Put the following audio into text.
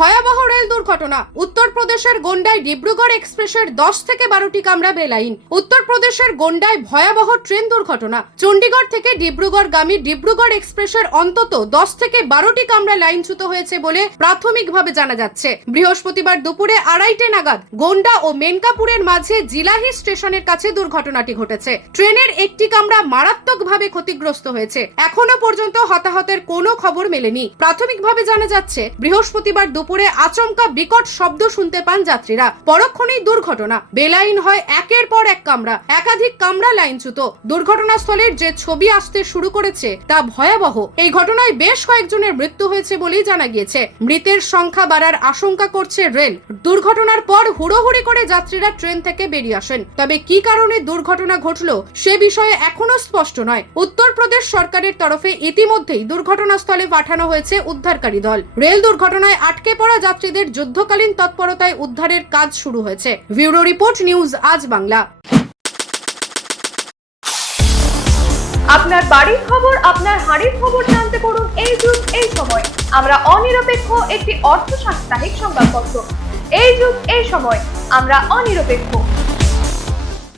ভয়াবহ রেল দুর্ঘটনা। উত্তরপ্রদেশের গোন্ডায় ডিব্রুগড় এক্সপ্রেসের দশ থেকে বারোটি কামরা বেলাইন। উত্তরপ্রদেশের গোন্ডায় ভয়াবহ ট্রেন দুর্ঘটনা। চণ্ডীগড় থেকে ডিব্রুগড়গামী ডিব্রুগড় এক্সপ্রেসের অন্তত দশ থেকে বারোটি কামরা লাইনচ্যুত হয়েছে বলে প্রাথমিকভাবে জানা যাচ্ছে। বৃহস্পতিবার দুপুরে আড়াইটে নাগাদ গোন্ডা ও মেনকাপুরের মাঝে জিলাহি স্টেশনের কাছে দুর্ঘটনাটি ঘটেছে। ট্রেনের একটি কামরা মারাত্মকভাবে ক্ষতিগ্রস্ত হয়েছে। এখনও পর্যন্ত হতাহতের কোনো খবর মেলেনি। প্রাথমিকভাবে জানা যাচ্ছে, বৃহস্পতিবার দুপুরে আচমকা বিকট শব্দ শুনতে পান যাত্রীরা। পরক্ষণেই দুর্ঘটনা। বেলাইন হয় একের পর এক কামরা, একাধিক কামরা লাইনচ্যুত দুর্ঘটনাস্থলের যে ছবি আসতে শুরু করেছে তা ভয়াবহ। এই ঘটনায় বেশ কয়েকজনের মৃত্যু হয়েছে বলেই জানা গিয়েছে। মৃতের সংখ্যা বাড়ার আশঙ্কা করছে রেল। দুর্ঘটনার পর হুড়োহুড়ি করে যাত্রীরা ট্রেন থেকে বেরিয়ে আসেন। তবে কি কারণে দুর্ঘটনা ঘটলো সে বিষয়ে এখনও স্পষ্ট নয়। উত্তরপ্রদেশ সরকারের তরফে ইতিমধ্যেই দুর্ঘটনাস্থলে পাঠানো হয়েছে উদ্ধারকারী দল। রেল দুর্ঘটনায় আটকে পড়া যাত্রীদের যুদ্ধকালীন তৎপরতায় উদ্ধারের কাজ শুরু হয়েছে। ব্যুরো রিপোর্ট নিউজ আজ বাংলা। আপনার বাড়ির খবর, আপনার হাড়ির খবর জানতে পড়ুন এই যুগ, এই সময়। আমরা অনিরপেক্ষ একটি অর্থ সাপ্তাহিক সংবাদপত্র। এই যুগ, এই সময়। আমরা অনিরপেক্ষ।